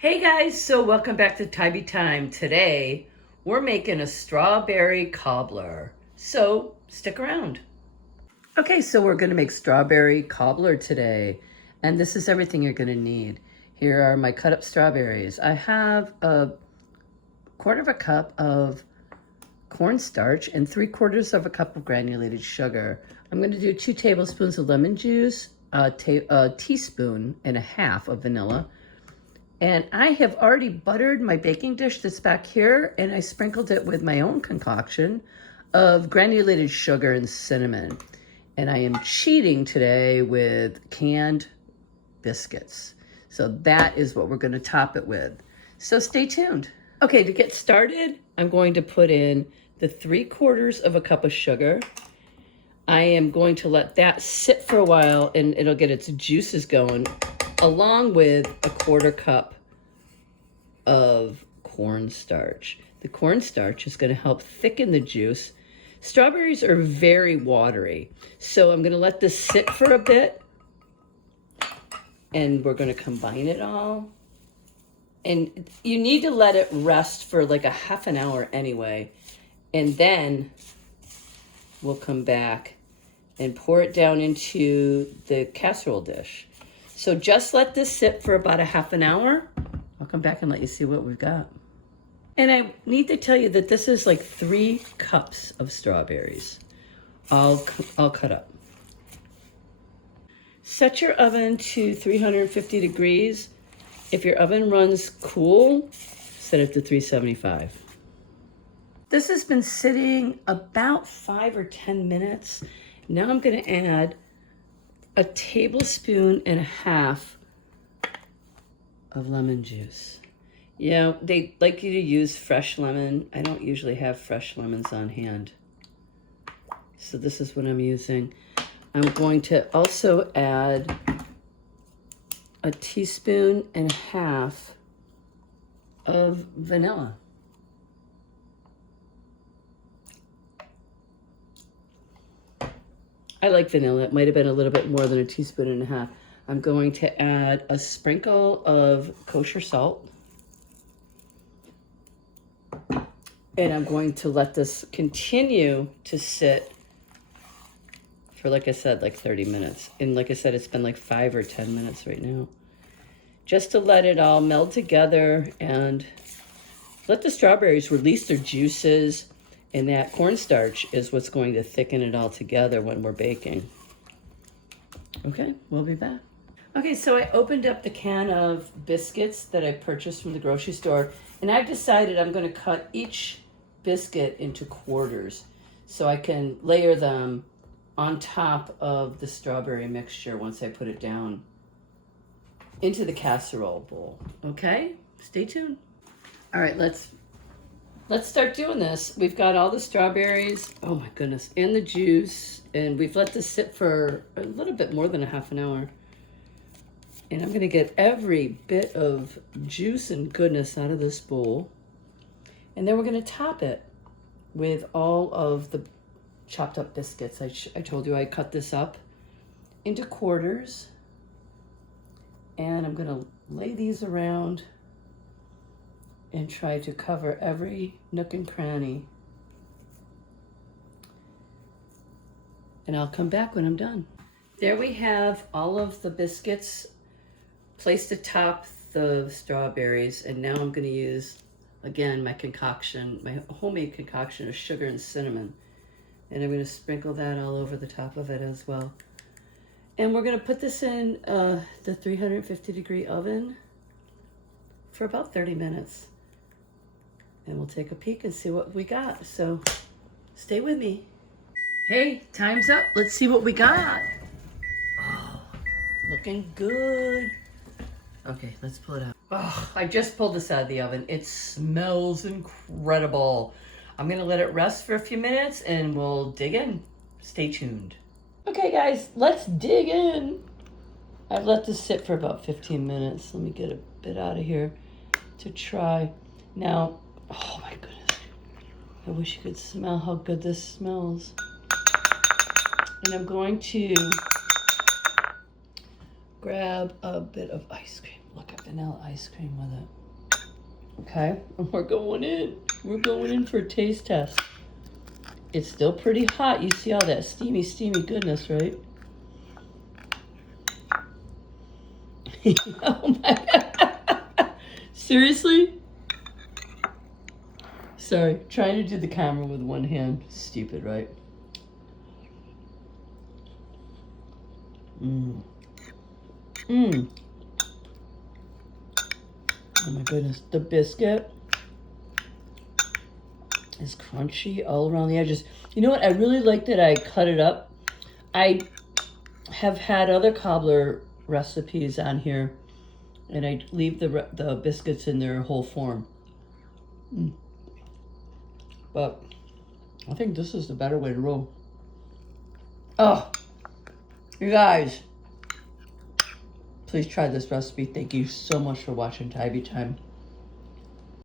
Hey guys, so welcome back to Tybee Time. Today, we're making a strawberry cobbler. So, stick around. Okay, so we're gonna make strawberry cobbler today. And this is everything you're gonna need. Here are my cut up strawberries. I have a quarter of a cup of cornstarch and 3/4 of a cup of granulated sugar. I'm gonna do 2 tablespoons of lemon juice, a teaspoon and a half of vanilla. And I have already buttered my baking dish that's back here, and I sprinkled it with my own concoction of granulated sugar and cinnamon. And I am cheating today with canned biscuits. So that is what we're going to top it with. So stay tuned. Okay, to get started, I'm going to put in the 3/4 of a cup of sugar. I am going to let that sit for a while and it'll get its juices going, along with a 1/4 cup of cornstarch. The cornstarch is going to help thicken the juice. Strawberries are very watery, so I'm going to let this sit for a bit, and we're going to combine it all. And you need to let it rest for like a half an hour anyway, and then we'll come back and pour it down into the casserole dish. So just let this sit for about a half an hour. I'll come back and let you see what we've got. And I need to tell you that this is like 3 cups of strawberries, all cut up. Set your oven to 350 degrees. If your oven runs cool, set it to 375. This has been sitting about 5 or 10 minutes. Now I'm going to add a tablespoon and a half of lemon juice. You know, they like you to use fresh lemon. I don't usually have fresh lemons on hand, so this is what I'm using. I'm going to also add a teaspoon and a half of vanilla. I like vanilla. It might have been a little bit more than a teaspoon and a half. I'm going to add a sprinkle of kosher salt. And I'm going to let this continue to sit for, like I said, like 30 minutes. And like I said, it's been like 5 or 10 minutes right now. Just to let it all meld together and let the strawberries release their juices. And that cornstarch is what's going to thicken it all together when we're baking. Okay, we'll be back. Okay, so I opened up the can of biscuits that I purchased from the grocery store, and I've decided I'm going to cut each biscuit into quarters so I can layer them on top of the strawberry mixture once I put it down into the casserole bowl. Okay, stay tuned. All right, let's start doing this. We've got all the strawberries, oh my goodness, and the juice, and we've let this sit for a little bit more than a half an hour. And I'm gonna get every bit of juice and goodness out of this bowl. And then we're gonna top it with all of the chopped up biscuits. I told you I cut this up into quarters. And I'm gonna lay these around and try to cover every nook and cranny. And I'll come back when I'm done. There we have all of the biscuits placed atop the strawberries, and now I'm gonna use, again, my concoction, my homemade concoction of sugar and cinnamon. And I'm gonna sprinkle that all over the top of it as well. And we're gonna put this in the 350-degree oven for about 30 minutes. And we'll take a peek and see what we got. So stay with me. Hey, time's up. Let's see what we got. Oh, looking good. Okay, let's pull it out. Oh, I just pulled this out of the oven. It smells incredible. I'm gonna let it rest for a few minutes and we'll dig in. Stay tuned. Okay guys, let's dig in. I've let this sit for about 15 minutes. Let me get a bit out of here to try. Now, oh my goodness. I wish you could smell how good this smells. And I'm going to grab a bit of ice cream. Look at vanilla ice cream with it. Okay, and we're going in. We're going in for a taste test. It's still pretty hot. You see all that steamy, steamy goodness, right? Oh my God. Seriously? Sorry, trying to do the camera with one hand. Stupid, right? Mmm. Mmm. Oh my goodness. The biscuit is crunchy all around the edges. You know what? I really like that I cut it up. I have had other cobbler recipes on here, and I leave the biscuits in their whole form. But I think this is the better way to roll. Oh, you guys, please try this recipe. Thank you so much for watching Tybee Time.